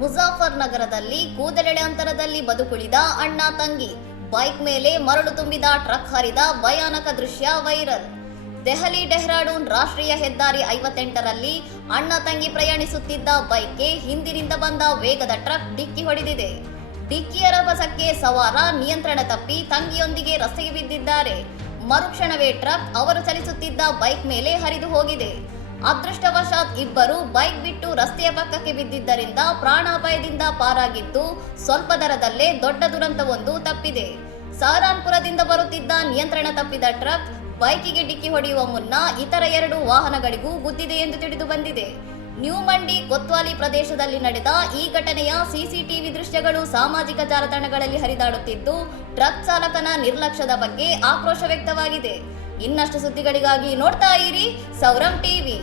ಮುಜಾಫರ್ ನಗರದಲ್ಲಿ ಕೂದಲೆಳೆ ಅಂತರದಲ್ಲಿ ಬದುಕುಳಿದ ಅಣ್ಣ ತಂಗಿ, ಬೈಕ್ ಮೇಲೆ ಮರಳು ತುಂಬಿದ ಟ್ರಕ್ ಹರಿದ ಭಯಾನಕ ದೃಶ್ಯ ವೈರಲ್. ದೆಹಲಿ ಡೆಹ್ರಾಡೂನ್ ರಾಷ್ಟ್ರೀಯ ಹೆದ್ದಾರಿ 58ರಲ್ಲಿ ಅಣ್ಣ ತಂಗಿ ಪ್ರಯಾಣಿಸುತ್ತಿದ್ದ ಬೈಕ್ಗೆ ಹಿಂದಿನಿಂದ ಬಂದ ವೇಗದ ಟ್ರಕ್ ಡಿಕ್ಕಿ ಹೊಡೆದಿದೆ. ಡಿಕ್ಕಿಯ ರಭಸಕ್ಕೆ ಸವಾರ ನಿಯಂತ್ರಣ ತಪ್ಪಿ ತಂಗಿಯೊಂದಿಗೆ ರಸ್ತೆಗೆ ಬಿದ್ದಿದ್ದಾರೆ. ಮರುಕ್ಷಣವೇ ಟ್ರಕ್ ಅವರು ಚಲಿಸುತ್ತಿದ್ದ ಬೈಕ್ ಮೇಲೆ ಹರಿದು ಹೋಗಿದೆ. ಅದೃಷ್ಟವಶಾತ್ ಇಬ್ಬರು ಬೈಕ್ ಬಿಟ್ಟು ರಸ್ತೆಯ ಪಕ್ಕಕ್ಕೆ ಬಿದ್ದಿದ್ದರಿಂದ ಪ್ರಾಣಾಪಾಯದಿಂದ ಪಾರಾಗಿದ್ದು, ಸ್ವಲ್ಪ ದರದಲ್ಲೇ ದೊಡ್ಡ ದುರಂತವೊಂದು ತಪ್ಪಿದೆ. ಸಹರಾನ್ಪುರದಿಂದ ಬರುತ್ತಿದ್ದ ನಿಯಂತ್ರಣ ತಪ್ಪಿದ ಟ್ರಕ್ ಬೈಕಿಗೆ ಡಿಕ್ಕಿ ಹೊಡೆಯುವ ಮುನ್ನ ಇತರ 2 ವಾಹನಗಳಿಗೂ ಗುದ್ದಿದೆ ಎಂದು ತಿಳಿದು ಬಂದಿದೆ. ನ್ಯೂ ಮಂಡಿ ಕೊತ್ವಾಲಿ ಪ್ರದೇಶದಲ್ಲಿ ನಡೆದ ಈ ಘಟನೆಯ ಸಿಸಿಟಿವಿ ದೃಶ್ಯಗಳು ಸಾಮಾಜಿಕ ಜಾಲತಾಣಗಳಲ್ಲಿ ಹರಿದಾಡುತ್ತಿದ್ದು, ಟ್ರಕ್ ಚಾಲಕನ ನಿರ್ಲಕ್ಷ್ಯದ ಬಗ್ಗೆ ಆಕ್ರೋಶ ವ್ಯಕ್ತವಾಗಿದೆ. ಇನ್ನಷ್ಟು ಸುದ್ದಿಗಳಿಗಾಗಿ ನೋಡ್ತಾ ಇರಿ ಸೌರಂ ಟಿವಿ.